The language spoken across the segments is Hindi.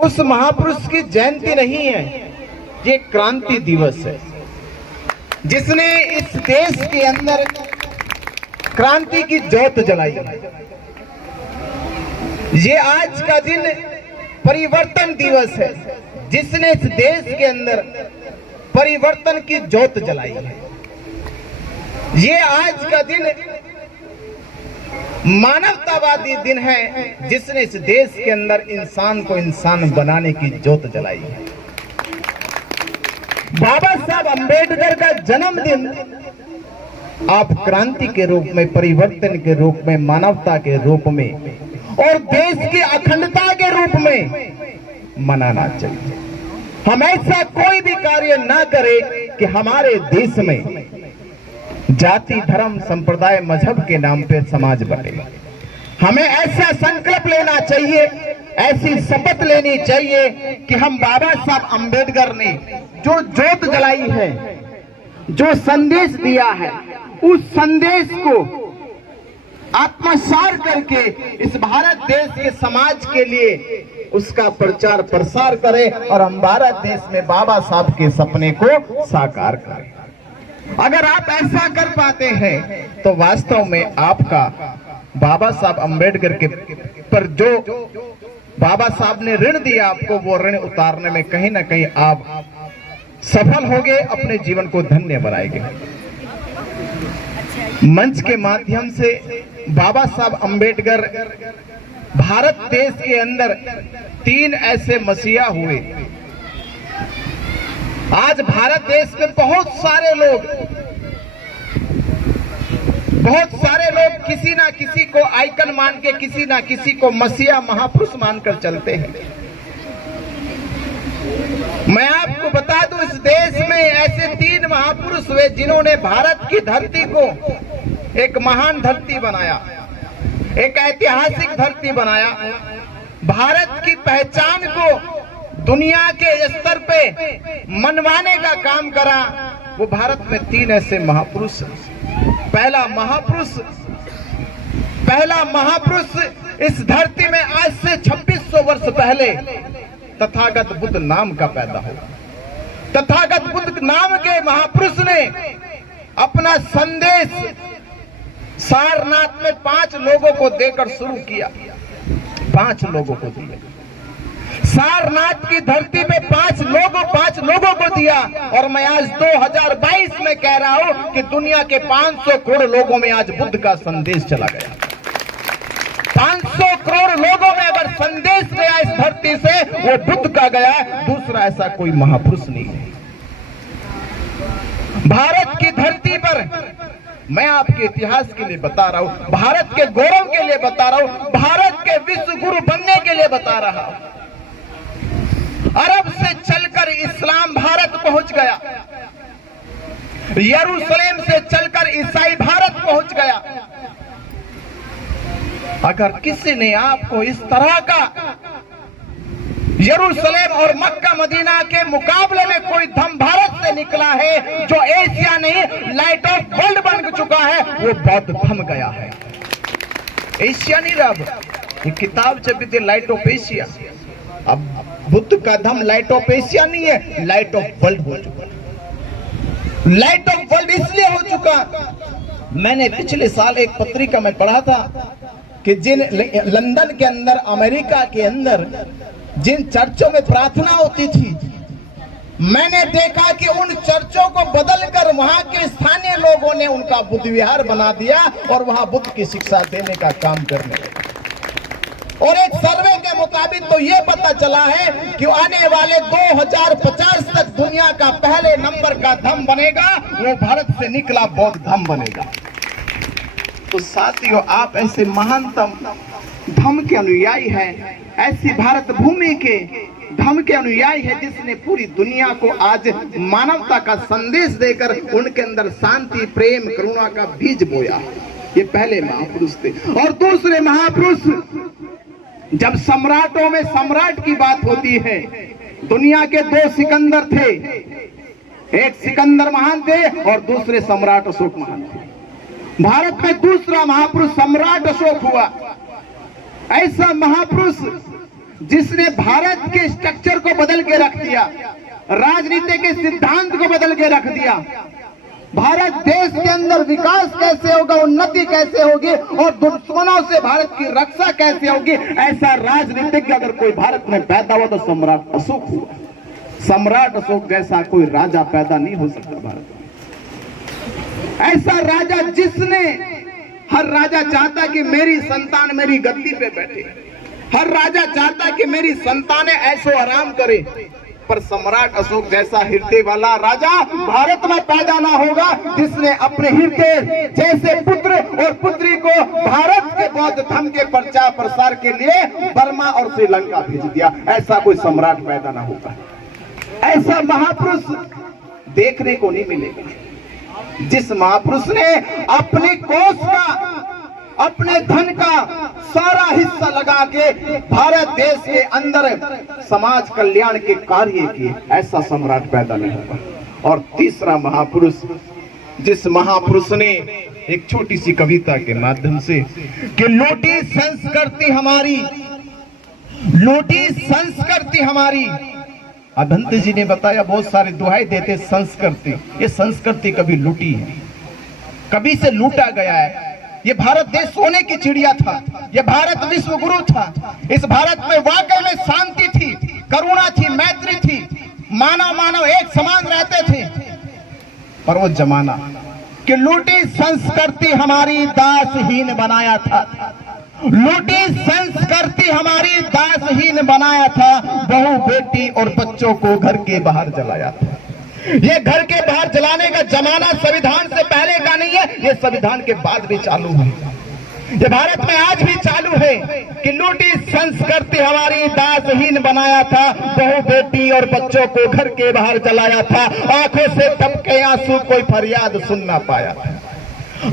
उस महापुरुष की जयंती नहीं है, ये क्रांति दिवस है, जिसने इस देश के अंदर क्रांति की ज्योत जलाई। ये आज का दिन परिवर्तन दिवस है, जिसने इस देश के अंदर परिवर्तन की ज्योत जलाई है। ये आज का दिन मानवतावादी दिन है, जिसने इस देश के अंदर इंसान को इंसान बनाने की ज्योत जलाई है। बाबा साहब अंबेडकर का जन्मदिन आप क्रांति के रूप में, परिवर्तन के रूप में, मानवता के रूप में और देश की अखंडता के रूप में मनाना चाहिए। हम ऐसा कोई भी कार्य ना करें कि हमारे देश में जाति, धर्म, संप्रदाय, मजहब के नाम पे समाज बटे। हमें ऐसा संकल्प लेना चाहिए, ऐसी शपथ लेनी चाहिए कि हम बाबा साहब अंबेडकर ने जो ज्योत जलाई है, जो संदेश दिया है, उस संदेश को आत्मसात करके इस भारत देश के समाज के लिए उसका प्रचार प्रसार करें और हम भारत देश में बाबा साहब के सपने को साकार करें। अगर आप ऐसा कर पाते हैं तो वास्तव में आपका बाबा साहब अंबेडकर के पर जो बाबा साहब ने ऋण दिया आपको, वो ऋण उतारने में कहीं ना कहीं आप सफल होंगे, अपने जीवन को धन्य बनाएंगे। मंच के माध्यम से बाबा साहब अंबेडकर भारत देश के अंदर 3 ऐसे मसीहा हुए। आज भारत देश में बहुत सारे लोग किसी ना किसी को आइकन मान के, किसी ना किसी को मसीहा, महापुरुष मानकर चलते हैं। मैं आपको बता दूं, इस देश में ऐसे 3 महापुरुष हुए जिन्होंने भारत की धरती को एक महान धरती बनाया, एक ऐतिहासिक धरती बनाया, भारत की पहचान को दुनिया के स्तर पे मनवाने का काम करा। वो भारत में 3 ऐसे महापुरुष। पहला महापुरुष इस धरती में आज से 2600 वर्ष पहले तथागत बुद्ध नाम का पैदा हुआ। तथागत बुद्ध नाम के महापुरुष ने अपना संदेश सारनाथ में 5 लोगों को देकर शुरू किया। 5 लोगों को दिया, सारनाथ की धरती पे 5 लोगों को दिया। और मैं आज 2022 में कह रहा हूं कि दुनिया के 500 करोड़ लोगों में आज बुद्ध का संदेश चला गया। 500 करोड़ लोगों में अगर संदेश गया इस धरती से, वो बुद्ध का गया, दूसरा ऐसा कोई महापुरुष नहीं है। भारत की धरती पर मैं आपके इतिहास के लिए बता रहा हूं, भारत के गौरव के लिए बता रहा हूं, भारत के विश्व गुरु बनने के लिए बता रहा हूं। अरब से चलकर इस्लाम भारत पहुंच गया, यरूशलेम से चलकर ईसाई भारत पहुंच गया। अगर किसी ने आपको इस तरह का यरूशलेम और मक्का मदीना के मुकाबले में कोई धर्म भारत से निकला है जो एशिया नहीं लाइट ऑफ वर्ल्ड बन चुका है, वो बौद्ध धर्म गया है। एशिया नहीं रहा, ये किताब छपी थी लाइट ऑफ एशिया। अब बुद्ध का धर्म लाइट ऑफ एशिया नहीं है, लाइट ऑफ वर्ल्ड हो चुका। लाइट ऑफ वर्ल्ड इसलिए हो चुका, मैंने पिछले साल एक पत्रिका में पढ़ा था कि जिन लंदन के अंदर, अमेरिका के अंदर जिन चर्चों में प्रार्थना होती थी, मैंने देखा कि उन चर्चों को बदलकर वहां के स्थानीय लोगों ने उनका बुद्ध विहार बना दिया और वहां बुद्ध की शिक्षा देने का काम करने लगे। और एक सर्वे के मुताबिक तो ये पता चला है कि आने वाले 2050 तक दुनिया का पहले नंबर का धर्म बनेगा, वो भारत से निकला बौद्ध धर्म बनेगा। तो साथियों, आप ऐसे महानतम धर्म के अनुयायी हैं, ऐसी भारत भूमि के धर्म के अनुयायी है जिसने पूरी दुनिया को आज मानवता का संदेश देकर उनके अंदर शांति, प्रेम, करुणा का बीज बोया। ये पहले महापुरुष थे। और दूसरे महापुरुष, जब सम्राटों में सम्राट की बात होती है, दुनिया के 2 सिकंदर थे, एक सिकंदर महान थे और दूसरे सम्राट अशोक महान थे। भारत में दूसरा महापुरुष सम्राट अशोक हुआ। ऐसा महापुरुष जिसने भारत के स्ट्रक्चर को बदल के रख दिया, राजनीति के सिद्धांत को बदल के रख दिया। भारत देश के अंदर विकास कैसे होगा, उन्नति कैसे होगी और दुश्मनों से भारत की रक्षा कैसे होगी, ऐसा राजनीतिज्ञ अगर कोई भारत में पैदा हुआ तो सम्राट अशोक हुआ। सम्राट अशोक जैसा कोई राजा पैदा नहीं हो सकता भारत में। ऐसा राजा जिसने, हर राजा चाहता कि मेरी संतान मेरी गद्दी पे बैठे, हर राजा चाहता कि मेरी संतानें ऐसो आराम करे, पर सम्राट अशोक जैसा हृदय वाला राजा भारत में पैदा ना होगा, जिसने अपने हृदय जैसे पुत्र और पुत्री को भारत के बौद्ध धर्म के प्रचार प्रसार के लिए बर्मा और श्रीलंका भेज दिया। ऐसा कोई सम्राट पैदा ना होगा। ऐसा महापुरुष देखने को नहीं मिलेगा, जिस महापुरुष ने अपने कोष का, अपने धन का सारा हिस्सा लगा के भारत देश के अंदर समाज कल्याण के कार्य किए। ऐसा सम्राट पैदा नहीं होगा। और तीसरा महापुरुष, जिस महापुरुष ने एक छोटी सी कविता के माध्यम से कि लूटी संस्कृति हमारी, लूटी संस्कृति हमारी। अदंत जी ने बताया, बहुत सारे दुहाई देते संस्कृति, ये संस्कृति कभी लूटी है, कभी से लूटा गया है। ये भारत देश सोने की चिड़िया था, ये भारत विश्व गुरु था। इस भारत में वाकई में शांति थी, करुणा थी, मैत्री थी, मानव मानव एक समान रहते थे। पर वो जमाना कि लूटी संस्कृति हमारी दासहीन बनाया था, लूटी संस्कृति हमारी दासहीन बनाया था। बहू बेटी और बच्चों को घर के बाहर जलाया था। ये घर के बाहर जलाने का जमाना संविधान से पहले का नहीं है, ये संविधान के बाद भी चालू है। ये भारत में आज भी चालू है कि लूटी संस्कृति हमारी दासहीन बनाया था, बहू बेटी और बच्चों को घर के बाहर जलाया था। आंखों से टपके आंसू, कोई फरियाद सुन ना पाया था।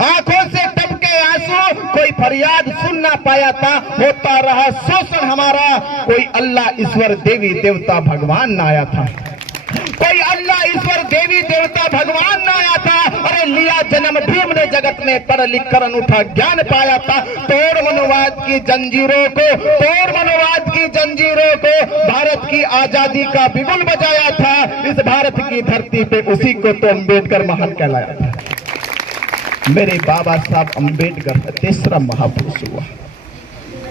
आंखों से टपके आंसू, कोई फरियाद सुन ना पाया था। होता रहा शोषण हमारा, कोई अल्लाह ईश्वर देवी देवता भगवान ना आया था, कोई अल्लाह ईश्वर देवी देवता भगवान ना आया था। अरे लिया जन्म भीम ने जगत में, पढ़ लिख कर अनूठा ज्ञान पाया था। तोड़ मनोवाद की जंजीरों को, तोड़ मनोवाद की जंजीरों को, भारत की आजादी का बिगुल बजाया था। इस भारत की धरती पे उसी को तो अम्बेडकर महान कहलाया था। मेरे बाबा साहब अम्बेडकर तीसरा महापुरुष हुआ।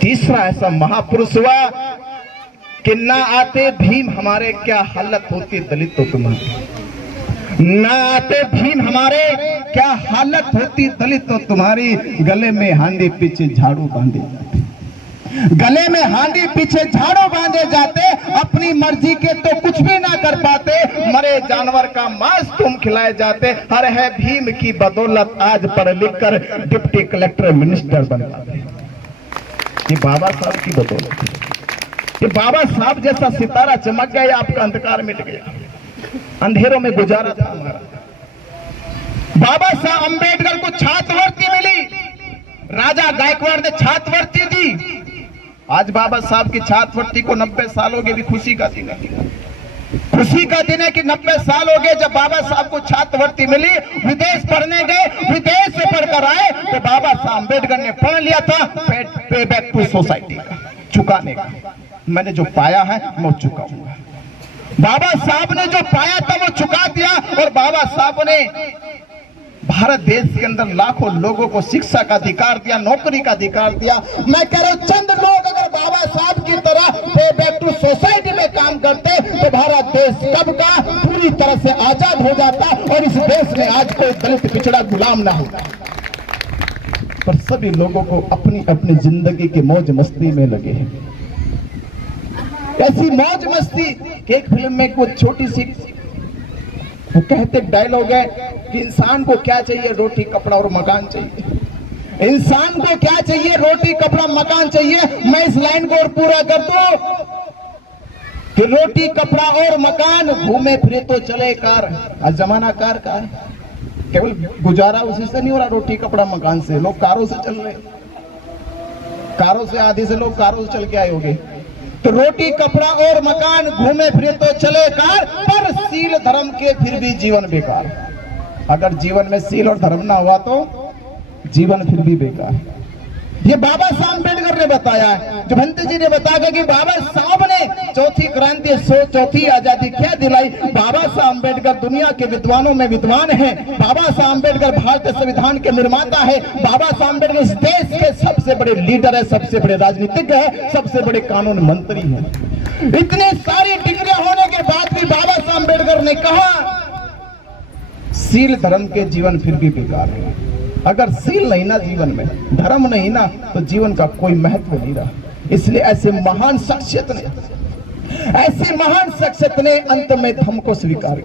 तीसरा ऐसा महापुरुष हुआ कि ना आते भीम हमारे क्या हालत होती दलितों तुम्हारी, ना आते भीम हमारे क्या हालत होती दलितों तुम्हारी। गले में हांडी पीछे झाड़ू बांधे जाते, गले में हांडी पीछे झाड़ू बांधे जाते। अपनी मर्जी के तो कुछ भी ना कर पाते, मरे जानवर का मांस तुम खिलाए जाते। हर है भीम की बदौलत आज पढ़ लिख कर डिप्टी कलेक्टर मिनिस्टर बन जाते। ये बाबा साहब की बदौलत है। ये बाबा साहब जैसा सितारा चमक गया, आपका अंधकार मिट गया, अंधेरों में गुजारा था हमारा। बाबा साहब अम्बेडकर को छात्रवृत्ति मिली, राजा गायकवाड़ ने छात्रवृत्ति दी। आज बाबा साहब की छात्रवृत्ति को 90 साल हो गए, भी खुशी का दिन है। खुशी का दिन है कि 90 साल हो गए जब बाबा साहब को छात्रवृत्ति मिली। विदेश पढ़ने गए, विदेश से पढ़कर आए तो बाबा साहब अम्बेडकर ने पढ़ लिया था पे बैक टू सोसाइटी का, चुकाने का। मैंने जो पाया है मैं चुका हूँ। बाबा साहब ने जो पाया था वो चुका दिया। और बाबा साहब ने भारत देश के अंदर लाखों लोगों को शिक्षा का अधिकार दिया, नौकरी का अधिकार दिया। मैं कह रहा हूं, चंद लोग अगर बाबा साहब की तरह पे बैक टू सोसाइटी में काम करते तो भारत देश कब का पूरी तरह से आजाद हो जाता और इस देश में आज कोई दलित पिछड़ा गुलाम ना होता। पर सभी लोगों को अपनी अपनी जिंदगी के मौज मस्ती में लगे हैं। ऐसी मौज मस्ती कि एक फिल्म में वो छोटी सी वो कहते डायलॉग है कि इंसान को क्या चाहिए, रोटी कपड़ा और मकान चाहिए। इंसान को क्या चाहिए, रोटी कपड़ा मकान चाहिए। मैं इस लाइन को और पूरा कर दूं कि रोटी कपड़ा और मकान, घूमे फिरे तो चले कार। आज जमाना कार का है, केवल गुजारा उसी से नहीं हो रहा, रोटी कपड़ा मकान से। लोग कारों से चल रहे, कारों से आधे से लोग कारों से चल के आए होंगे। तो रोटी कपड़ा और मकान, घूमे फिरे तो चले कार, पर सील धर्म के फिर भी जीवन बेकार। अगर जीवन में सील और धर्म ना हुआ तो जीवन फिर भी बेकार। ये बाबा साहब अम्बेडकर ने बताया है। जो भंते जी ने बताया कि बाबा साहब ने चौथी क्रांति चौथी आजादी क्या दिलाई। बाबा साहब अम्बेडकर दुनिया के विद्वानों में विद्वान है। बाबा साहब अम्बेडकर भारतीय संविधान के निर्माता है। बाबा साहब अम्बेडकर इस देश के सबसे बड़े लीडर है, सबसे बड़े राजनीतिज्ञ है, सबसे बड़े कानून मंत्री है। इतनी सारी डिग्रियां होने के बाद भी बाबा साहब अम्बेडकर ने कहा सील धर्म के जीवन फिर भी बेकार है। अगर सील नहीं ना जीवन में, धर्म नहीं ना, तो जीवन का कोई महत्व नहीं रहा। इसलिए ऐसे महान शख्सियत ने अंत में धर्म को स्वीकार किया।